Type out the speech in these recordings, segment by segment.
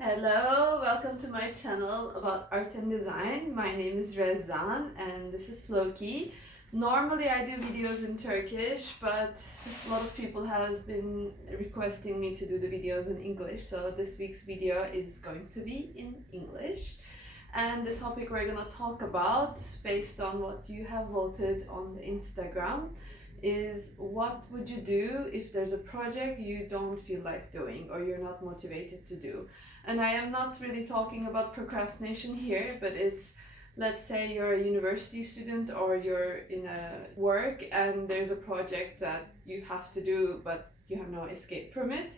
Hello, welcome to my channel about art and design. My name is Rezzan and this is Floki. Normally I do videos in Turkish, but a lot of people has been requesting me to do the videos in English, so this week's video is going to be in English. And the topic we're gonna talk about, based on what you have voted on the Instagram, is what would you do if there's a project you don't feel like doing or you're not motivated to do. And I am not really talking about procrastination here, but it's, let's say you're a university student or you're in a work and there's a project that you have to do but you have no escape from it.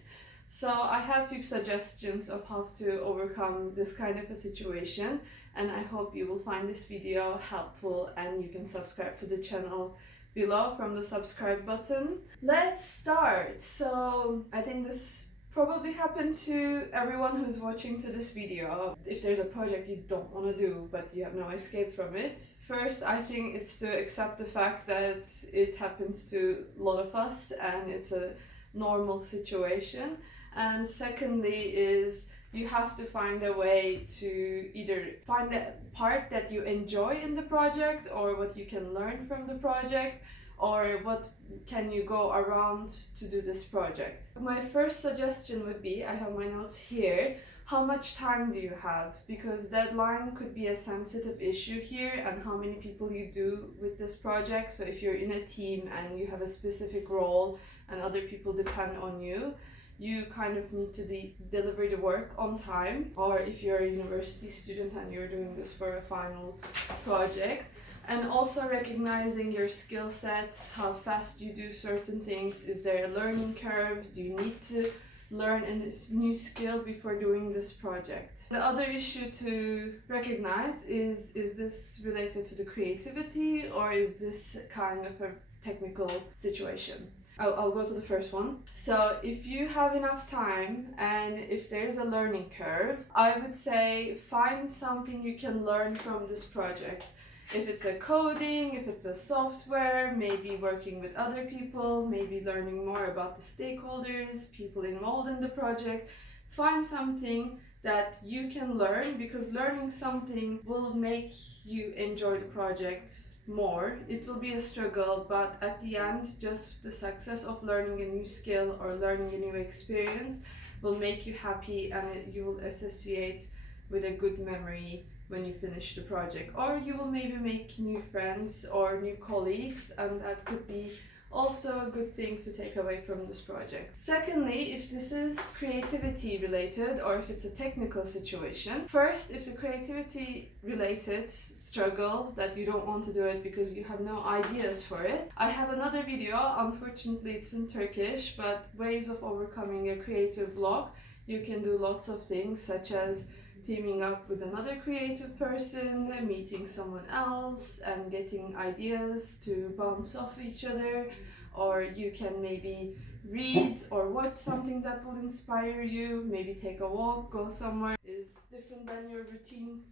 So I have a few suggestions of how to overcome this kind of a situation, and I hope you will find this video helpful and you can subscribe to the channel below from the subscribe button. Let's start. So I think this probably happened to everyone who's watching to this video. If there's a project you don't want to do but you have no escape from it, first I think it's to accept the fact that it happens to a lot of us and it's a normal situation. And secondly is you have to find a way to either find the part that you enjoy in the project or what you can learn from the project, or what can you go around to do this project. My first suggestion would be, I have my notes here, how much time do you have? Because deadline could be a sensitive issue here, and how many people you do with this project. So if you're in a team and you have a specific role and other people depend on you, you kind of need to deliver the work on time. Or if you're a university student and you're doing this for a final project. And also recognizing your skill sets, how fast you do certain things. Is there a learning curve? Do you need to learn a new skill before doing this project? The other issue to recognize is this related to the creativity or is this kind of a technical situation? I'll go to the first one. So if you have enough time and if there's a learning curve, I would say find something you can learn from this project. If it's a coding, if it's a software, maybe working with other people, maybe learning more about the stakeholders, people involved in the project, find something that you can learn, because learning something will make you enjoy the project more. It will be a struggle, but at the end, just the success of learning a new skill or learning a new experience will make you happy, and you will associate with a good memory when you finish the project. Or you will maybe make new friends or new colleagues, and that could be also a good thing to take away from this project. Secondly, if this is creativity related or if it's a technical situation, first, if the creativity related struggle that you don't want to do it because you have no ideas for it, I have another video, unfortunately it's in Turkish, but ways of overcoming a creative block. You can do lots of things, such as teaming up with another creative person, meeting someone else and getting ideas to bounce off each other, or you can maybe read or watch something that will inspire you, maybe take a walk, go somewhere is different than your routine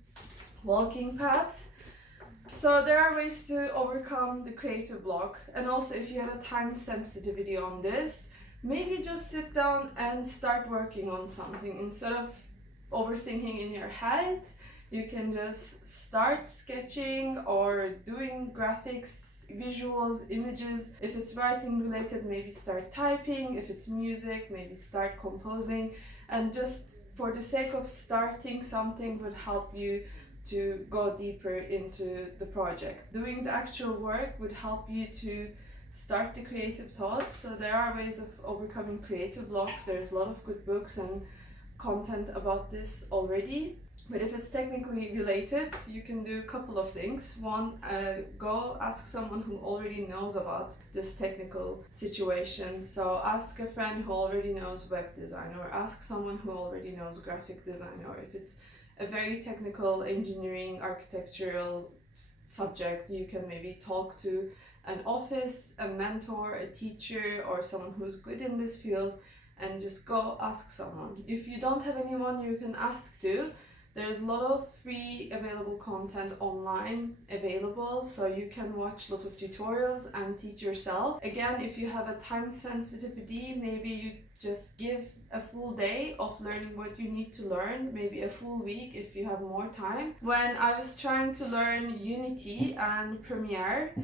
walking path. So there are ways to overcome the creative block. And also, if you have a time sensitivity on this, maybe just sit down and start working on something instead of overthinking in your head. You can just start sketching or doing graphics, visuals, images. If it's writing related, maybe start typing. If it's music, maybe start composing. And just for the sake of starting something would help you to go deeper into the project. Doing the actual work would help you to start the creative thoughts. So there are ways of overcoming creative blocks. There's a lot of good books and content about this already. But if it's technically related, you can do a couple of things. One, go ask someone who already knows about this technical situation. So ask a friend who already knows web design, or ask someone who already knows graphic design, or if it's a very technical engineering, architectural subject, you can maybe talk to an office, a mentor, a teacher, or someone who's good in this field, and just go ask someone. If you don't have anyone you can ask to, there's a lot of free available content online available, so you can watch a lot of tutorials and teach yourself. Again, if you have a time sensitivity, maybe you just give a full day of learning what you need to learn, maybe a full week if you have more time. When I was trying to learn Unity and Premiere,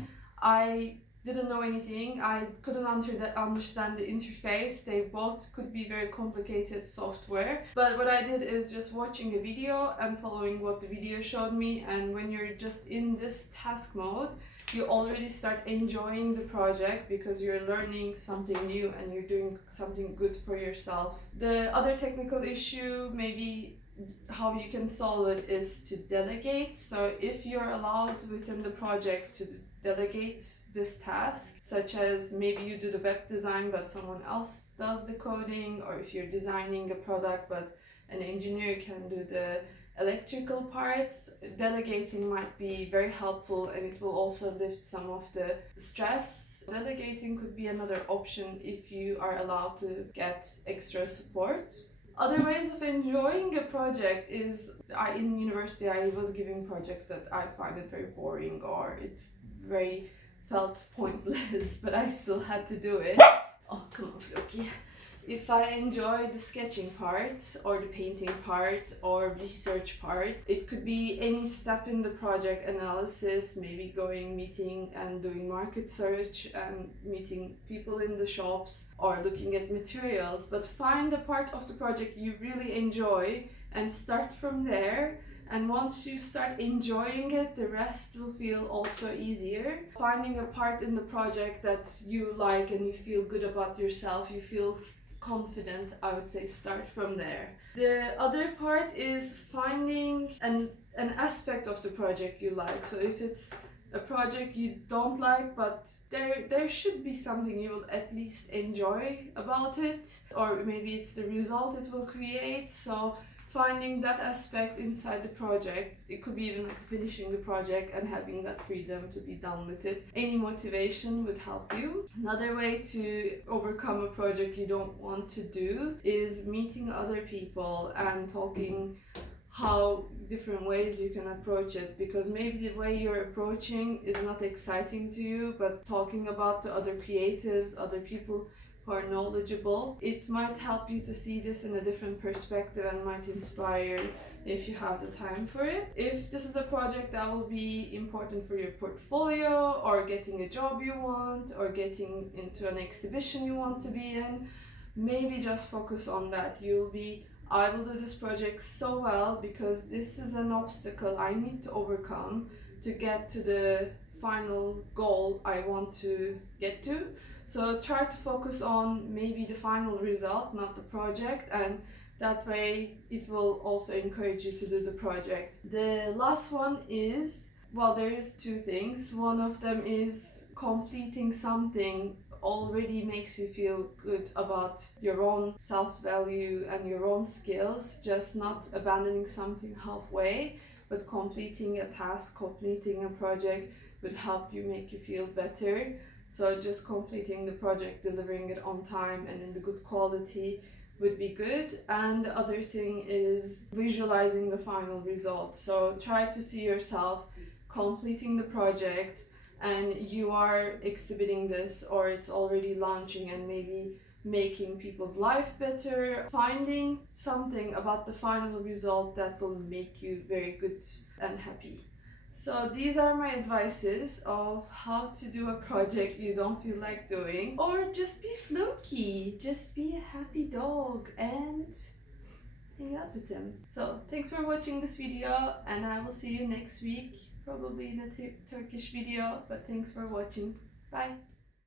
I didn't know anything. I couldn't understand the interface. They both could be very complicated software. But what I did is just watching a video and following what the video showed me. And when you're just in this task mode, you already start enjoying the project because you're learning something new and you're doing something good for yourself. The other technical issue, maybe how you can solve it, is to delegate. So if you're allowed within the project to delegate this task, such as maybe you do the web design but someone else does the coding, or if you're designing a product but an engineer can do the electrical parts, delegating might be very helpful and it will also lift some of the stress. Delegating could be another option if you are allowed to get extra support. Other ways of enjoying a project is, in university I was giving projects that I find it very boring or it very felt pointless, but I still had to do it. Oh, come on, Floki. If I enjoy the sketching part or the painting part or research part, it could be any step in the project analysis, maybe going meeting and doing market search and meeting people in the shops or looking at materials. But find the part of the project you really enjoy and start from there. And once you start enjoying it, the rest will feel also easier. Finding a part in the project that you like and you feel good about yourself, you feel confident, I would say start from there. The other part is finding an aspect of the project you like. So if it's a project you don't like, but there should be something you will at least enjoy about it, or maybe it's the result it will create. So finding that aspect inside the project, it could be even like finishing the project and having that freedom to be done with it. Any motivation would help you. Another way to overcome a project you don't want to do is meeting other people and talking how different ways you can approach it, because maybe the way you're approaching is not exciting to you, but talking about the other creatives, other people who are knowledgeable, it might help you to see this in a different perspective and might inspire if you have the time for it. If this is a project that will be important for your portfolio or getting a job you want or getting into an exhibition you want to be in, maybe just focus on that. I will do this project so well because this is an obstacle I need to overcome to get to the final goal I want to get to. So try to focus on maybe the final result, not the project, and that way it will also encourage you to do the project. The last one is, well, there is two things. One of them is completing something already makes you feel good about your own self-value and your own skills, just not abandoning something halfway, but completing a task, completing a project would help you, make you feel better. So just completing the project, delivering it on time and in the good quality would be good. And the other thing is visualizing the final result. So try to see yourself completing the project and you are exhibiting this, or it's already launching and maybe making people's life better. Finding something about the final result that will make you very good and happy. So these are my advices of how to do a project you don't feel like doing, or just be fluky, just be a happy dog and hang out with him. So thanks for watching this video and I will see you next week, probably in a Turkish video, but thanks for watching. Bye.